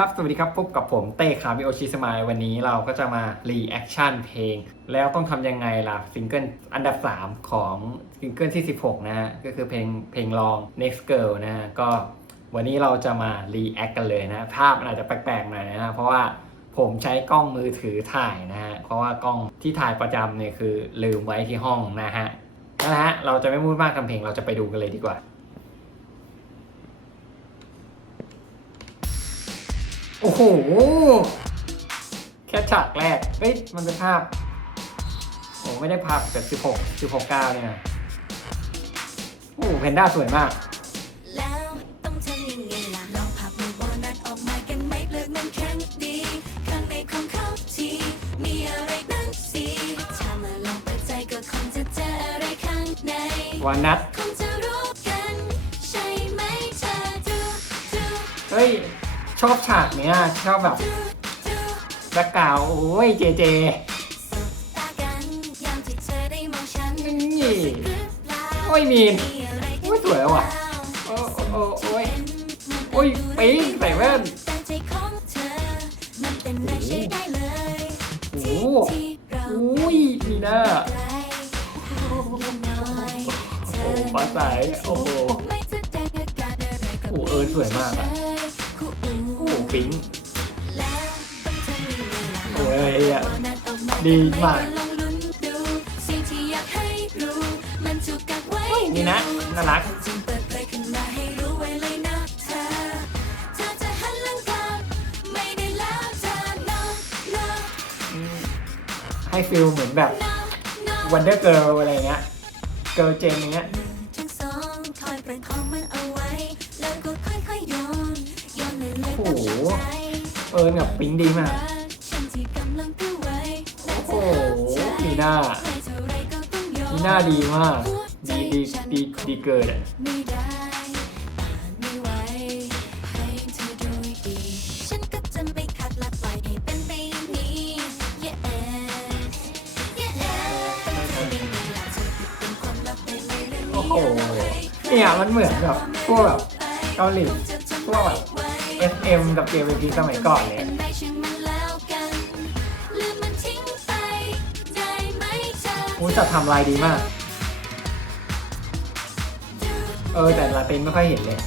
ครับ สวัสดีครับ พบกับผมเต้คามิโอชิสมายวันนี้เราก็จะมารีแอคชั่นเพลง แล้วต้องทำยังไงล่ะซิงเกิลอันดับ 3 ของซิงเกิลที่ 16 นะฮะ ก็คือเพลงเพลงรอง next girl นะฮะ ก็วันนี้เราจะมารีแอคกันเลยนะ ภาพมันอาจจะแปลกๆหน่อยนะฮะ เพราะว่าผมใช้กล้องมือถือถ่ายนะฮะ เพราะว่ากล้องที่ถ่ายประจำเนี่ยคือลืมไว้ที่ห้องนะฮะนั่นแหละฮะเราจะไม่พูดมากคำเพลงเราจะไปดูกันเลยดีกว่า โอ้โห แค่ฉากแรก เฮ้ย มันเป็นภาพ โอ้ไม่ได้ภาพแบบ16 16 9เนี่ยนะโอ้เพนด้าสวยมาก แล้วต้องทำยังไงล่ะลองพับมือบอลนัดออกมากันไหมเปลือกมันแข็งดี ข้างในของเขาทีมีอะไรนั่นสิถ้ามาลองเปิดใจก็คงจะเจออะไรข้างใน วานัทคงจะรู้กัน ใช่ไหมเธอดูดู เฮ้ย ชอบฉากเนี้ยชอบแบบดูดูแบ็กกราวด์โอ้ยเจเจสบตากันยามที่เธอได้มองฉันนี่รู้สึกหรือเปล่าโอ้ยมีนมีอะไรโอ้ยสวยว่ะโอ้โอ้โอ้ยโอ้ยปิ๊งใส่แว่นแต่ใจของเธอมันเป็นได้ใช้ได้เลยโอ้โหที่เราอุ้ยมีหน้าไกลห่างนิดหน่อยเธโอ้อฟ้าใสโอ้โหไม่แสดงอาการอะไรกับโอ้เออสวยมากอะคู่อูโอ้ ปิ๊งแล้วต้องทำยังไงล่ะโอ้ยอะลองนัดออกมาดีมากลองลุ้นดูสิ่งที่อยากให้รู้มันถูกกักไว้นี่นะน่ารักความจริงเปิดเผยขึ้นมาให้รู้ไว้เลยนะเธอเธอจะหันหลังกลับไม่ได้แล้วเธอ no no อืมให้ฟิลเหมือนแบบ no no วันเดอร์เกิร์ลอะไรเงี้ย เกิร์ลเจนอย่างเงี้ย ออแบบปิ๊งดีมากรักฉันที่กำลังกู้ไว้และโอ้เธโหอห้ามใจมีหน้าไม่เท่าไรก็ต้องยอมมีหน้าดีมาก ดีดีดีดีเกินอะไม่ได้อ่านไม่ไหวให้เธอดูดีฉันก็จะไม่ขัดและปล่อยให้เป็นไปอย่างนี้ Yeah Yeah ต้องทำยังไงล่ะเธอปิดเป็นความลับไปเลยเรื่องนี้โอ้โหเนี่ยมันเหมือนแบบพวกแบบเกาหลีพวกแบบ SM กับ JYP สมัยก่อนเลยเป็นได้ช่างมันแล้วกันลืมมันทิ้งไปได้ไหมเธออู้แต่ทำลายดีมาก เออ แต่ลาเต้นไม่ค่อยเห็นเลย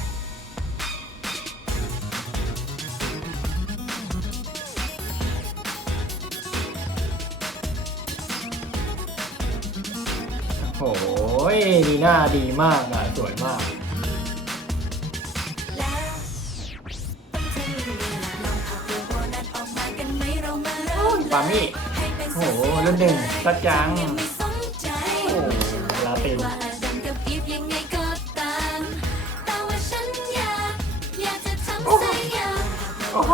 โอ้โหดีหน้าดีมากอะสวยมาก ปามี่โอ้โหรุ่นหนึ่งสัจจัง โอ้โหลาตินว่าอาดัมกับอีฟยังไงก็ตามแต่ว่าฉันโอ้โห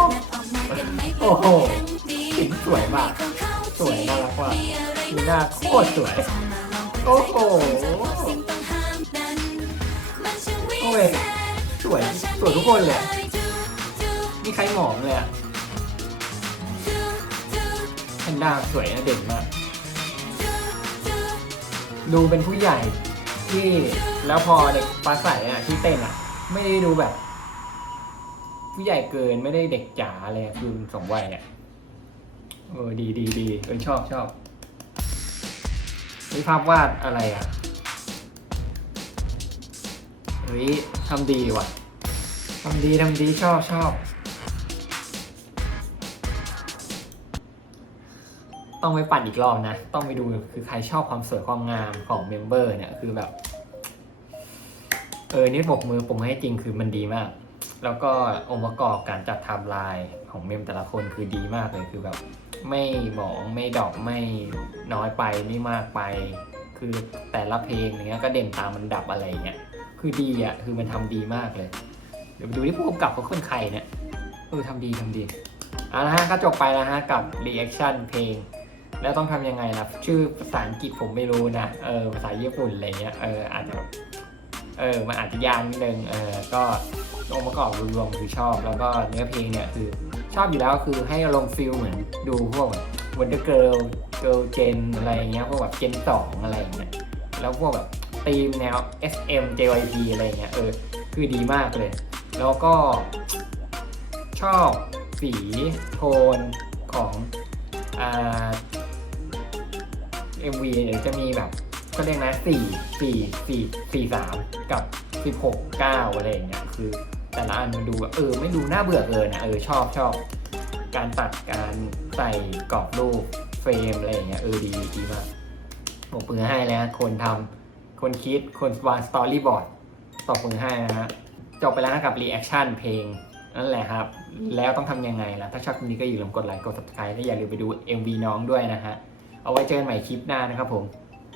โอ้โหสิงสวยมาก สวยน่ารักมากมีอะมีหน้าโคตรสวย โอ้โห โอ้ย สวย สวยทุกคนเลย มีใครหมองเลยอะแพนด้าสวยนะเด่นมาก ดูเป็นผู้ใหญ่ที่แล้วพอเด็กฟ้าใสอะที่เต้นอะไม่ได้ดูแบบ ผู้ใหญ่เกินไม่ได้เด็กจ๋าเลยอะดูสองวัยอะเออดีดีดีเออชอบชอบนี่ภาพวาดอะไรอะ เฮ้ยทำดีว่ะทำดีทำดีชอบชอบ ต้องไปปั่นอีกรอบนะ ต้องไปดูคือใครชอบความสวยความงามของเมมเบอร์เนี่ยคือแบบ เออนี่ปกมือผมให้จริงคือมันดีมาก แล้วก็องค์ประกอบการจัดทม์ไลน์ของเมมแต่ละคนคือดีมากเลยคือแบบ ไม่หมองไม่ดอกไม่น้อยไปไม่มากไป คือแต่ละเพลงอย่างเงี้ยก็เด่นตามมันดับอะไรเงี้ยคือดีอะคือมันทำดีมากเลย เดี๋ยวไปดูที่ผู้กำกับเขาคนใครเนี่ยเออทำดีทำดีเอาละฮะก็จบไปแล้วฮะกับรีแอคชั่นเพลง แล้วต้องทำยังไงล่ะชื่อภาษาอังกฤษผมไม่รู้นะเออภาษาญี่ปุ่นอะไรเงี้ยเอออาจจะเออมันอาจจะยากนิดนึงเออก็องค์ประกอบรวมๆคือชอบ แล้วก็เนื้อเพลงเนี่ยคือชอบอยู่แล้วคือให้อารมณ์ฟิลเหมือนดูพวกแบบ Wonder Girl Girl Gen อะไรเงี้ยพวกแบบ Gen 2องอะไรเงี้ยแล้วพวกแบบธีมแนว SM JYP อะไรเงี้ยเออคือดีมากเลย แล้วก็ชอบสีโทนของอ่า MV เนี่ยจะมีแบบก็เรียกนะสี่สี่สี่สี่สามกับสิบหกเก้าอะไรอย่างเงี้ยคือ แต่ละอันมันดูเออไม่ดูน่าเบื่อเกินนะเออชอบชอบการตัดการใส่กรอบรูปเฟรมอะไรอย่างเงี้ยเออดีดีมากผมปือให้แล้วคนทำคนคิดคนวางสตอรี่บอร์ดตบมือให้นะฮะจบไปแล้วนะกับรีแอคชั่นเพลงนั่นแหละครับ แล้วต้องทำยังไงล่ะ ถ้าชอบคลิปนี้ก็อย่าลืมกดไลค์กด subscribe และอย่าลืมไปดู MV น้องด้วยนะฮะ เอาไว้เจอกันใหม่คลิปหน้านะครับผม